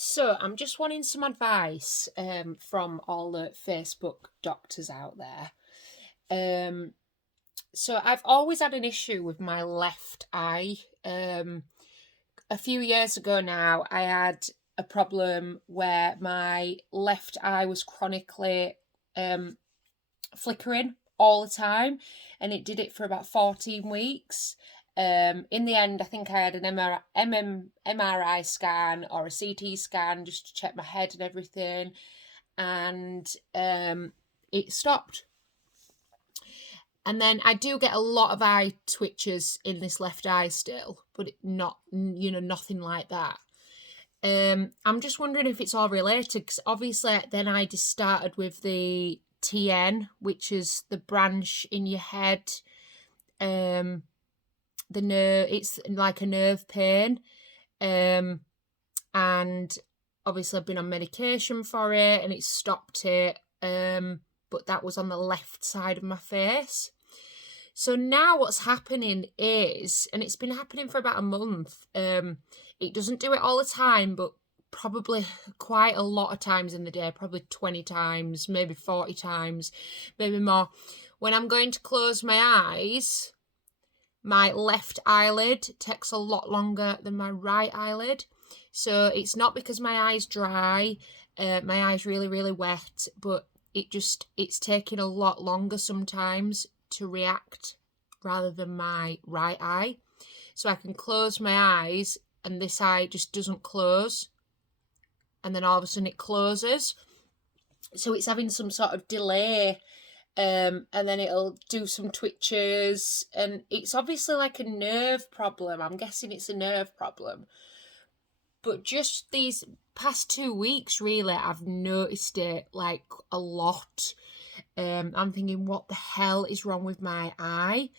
So I'm just wanting some advice from all the Facebook doctors out there. So I've always had an issue with my left eye. A few years ago now, I had a problem where my left eye was chronically flickering all the time, and it did it for about 14 weeks. In the end, I think I had an MRI scan or a CT scan just to check my head and everything, and it stopped. And then I do get a lot of eye twitches in this left eye still, but nothing like that. I'm just wondering if it's all related, because obviously then I just started with the TN, which is the branch in your head. The nerve, it's like a nerve pain. And obviously I've been on medication for it and it stopped it. But that was on the left side of my face. So now what's happening is, and it's been happening for about a month, it doesn't do it all the time, but probably quite a lot of times in the day, probably 20 times, maybe 40 times, maybe more. When I'm going to close my eyes, my left eyelid takes a lot longer than my right eyelid. So it's not because my eye's dry, my eye's really, really wet, but it's taking a lot longer sometimes to react rather than my right eye. So I can close my eyes and this eye just doesn't close, and then all of a sudden it closes. So it's having some sort of delay, and then it'll do some twitches, and it's obviously like a nerve problem. I'm guessing it's a nerve problem. But just these past 2 weeks, really, I've noticed it like a lot. I'm thinking, what the hell is wrong with my eye?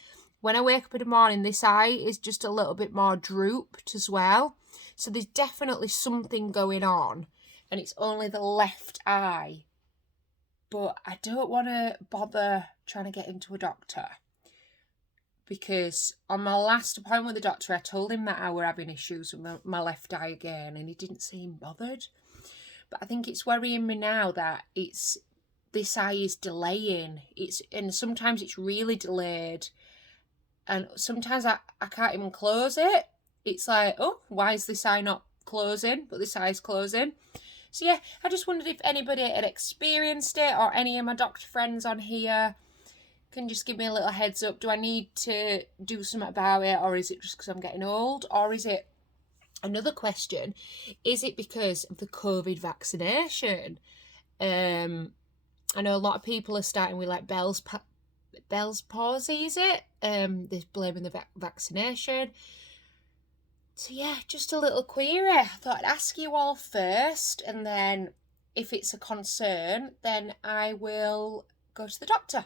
When I wake up in the morning, this eye is just a little bit more drooped as well. So there's definitely something going on, and it's only the left eye. But I don't want to bother trying to get into a doctor, because on my last appointment with the doctor, I told him that I were having issues with my left eye again, and he didn't seem bothered. But I think it's worrying me now that this eye is delaying. And sometimes it's really delayed, and sometimes I can't even close it. It's like, oh, why is this eye not closing? But this eye's closing. So yeah, I just wondered if anybody had experienced it, or any of my doctor friends on here can just give me a little heads up. Do I need to do something about it, or is it just because I'm getting old? Or is it, another question, is it because of the COVID vaccination? I know a lot of people are starting with like Bell's palsy, is it? They're blaming the vaccination. So yeah, just a little query. I thought I'd ask you all first, and then if it's a concern, then I will go to the doctor.